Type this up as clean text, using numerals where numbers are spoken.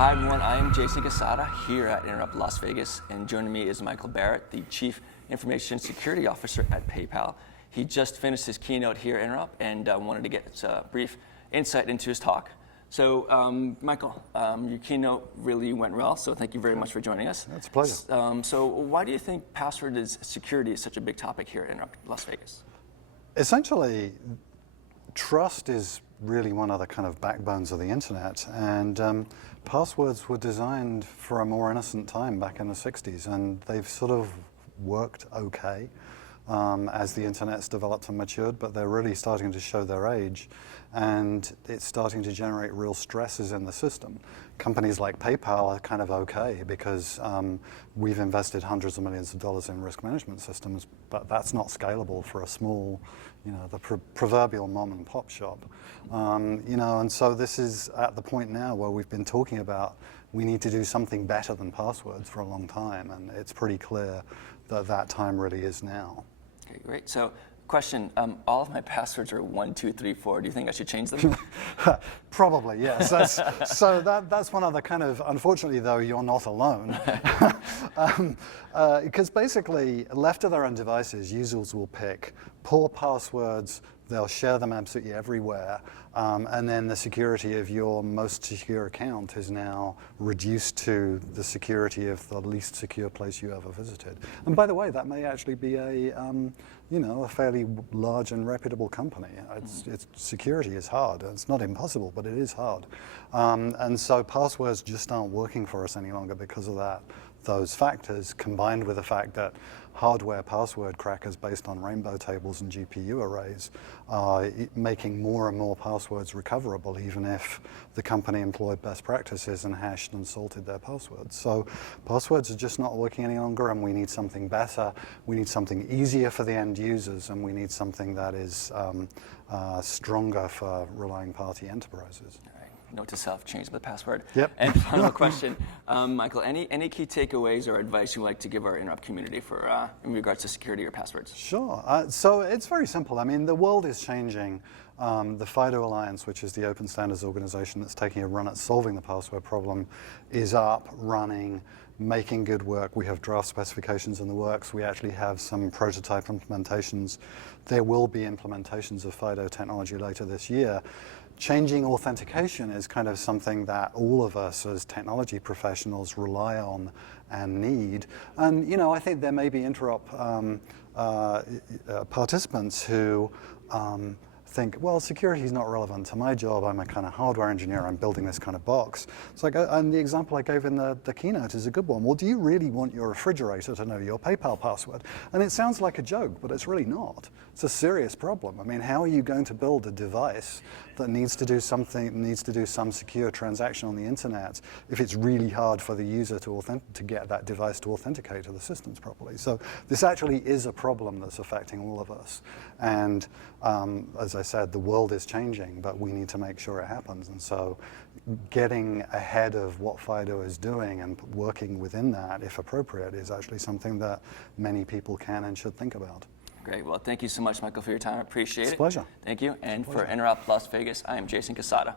Hi everyone, I am Jason Casada here at Interop Las Vegas, and joining me is Michael Barrett, the Chief Information Security Officer at PayPal. He just finished his keynote here at Interop and wanted to get a brief insight into his talk. So, Michael, your keynote really went well, so thank you very much for joining us. It's a pleasure. So why do you think password security is such a big topic here at Interop Las Vegas? Essentially, trust is really one of the kind of backbones of the internet, and passwords were designed for a more innocent time back in the 60s, and they've sort of worked okay as the internet's developed and matured, but they're really starting to show their age, and it's starting to generate real stresses in the system. Companies like PayPal are kind of okay because we've invested hundreds of millions of dollars in risk management systems, but that's not scalable for a small, the proverbial mom and pop shop. And so this is at the point now where we've been talking about we need to do something better than passwords for a long time, and it's pretty clear that that time really is now. Okay, great. So, question, all of my passwords are 1, 2, 3, 4. Do you think I should change them? Probably, yes. That's one of the kind of, unfortunately though, you're not alone. Because basically, left to their own devices, users will pick poor passwords, they'll share them absolutely everywhere, and then the security of your most secure account is now reduced to the security of the least secure place you ever visited. And by the way, that may actually be a fairly large and reputable company. Security is hard. It's not impossible, but it is hard. And so passwords just aren't working for us any longer because of those factors, combined with the fact that hardware password crackers based on rainbow tables and GPU arrays are making more and more passwords recoverable, even if the company employed best practices and hashed and salted their passwords. So passwords are just not working any longer, and we need something better. We need something easier for the end users, and we need something that is stronger for relying party enterprises. Note to self, change the password. Yep. And final question, Michael, any key takeaways or advice you'd like to give our Interop community for in regards to security or passwords? Sure. So it's very simple. I mean, the world is changing. The FIDO Alliance, which is the open standards organization that's taking a run at solving the password problem, is up, running, making good work. We have draft specifications in the works. We actually have some prototype implementations. There will be implementations of FIDO technology later this year. Changing authentication is kind of something that all of us as technology professionals rely on and need. And I think there may be Interop participants who think, well, security is not relevant to my job. I'm a kind of hardware engineer. I'm building this kind of box. It's like, and the example I gave in the keynote is a good one. Well, do you really want your refrigerator to know your PayPal password? And it sounds like a joke, but it's really not. It's a serious problem. I mean, how are you going to build a device that needs to do something, needs to do some secure transaction on the internet if it's really hard for the user to get that device to authenticate to the systems properly? So this actually is a problem that's affecting all of us. And as I said, the world is changing, but we need to make sure it happens. And so getting ahead of what FIDO is doing and working within that, if appropriate, is actually something that many people can and should think about. Great. Well, thank you so much, Michael, for your time. I appreciate it. It's a pleasure. Thank you. And for Interop Las Vegas, I am Jason Casada.